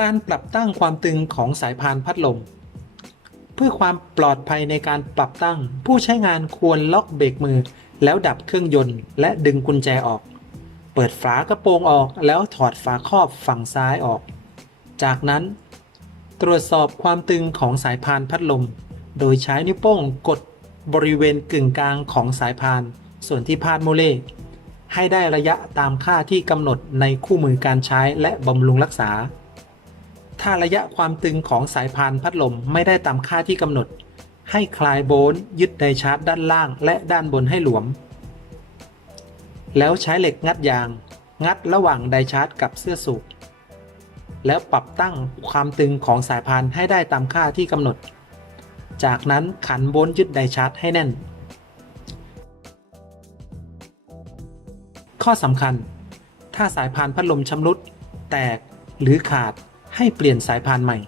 การปรับตั้งความตึงของสายพานพัดลม เพื่อความปลอดภัยในการปรับตั้ง ผู้ใช้งานควรล็อกเบรกมือ แล้วดับเครื่องยนต์ และดึงกุญแจออก เปิดฝากระโปรงออกแล้วถอดฝาครอบฝั่งซ้ายออก จากนั้น ตรวจสอบความตึงของสายพานพัดลม โดยใช้นิ้วโป้งกดบริเวณกึ่งกลางของสายพาน ส่วนที่พาดโมเลให้ได้ระยะตามค่าที่กำหนดในคู่มือการใช้และบำรุงรักษา ถ้าระยะความตึงของสายพานพัดลมไม่ได้ตามค่าที่กำหนด ให้คลายโบนยึดไดชาร์จด้านล่างและด้านบนให้หลวม แล้วใช้เหล็กงัดยาง งัดระหว่างไดชาร์จกับเสื้อสูบแล้วปรับตั้งความตึงของสายพานให้ได้ตามค่าที่กำหนด จากนั้นขันโบนยึดไดชาร์จให้แน่น ข้อสำคัญ ถ้าสายพานพัดลมชำรุด แตกหรือขาด ให้เปลี่ยนสายพานใหม่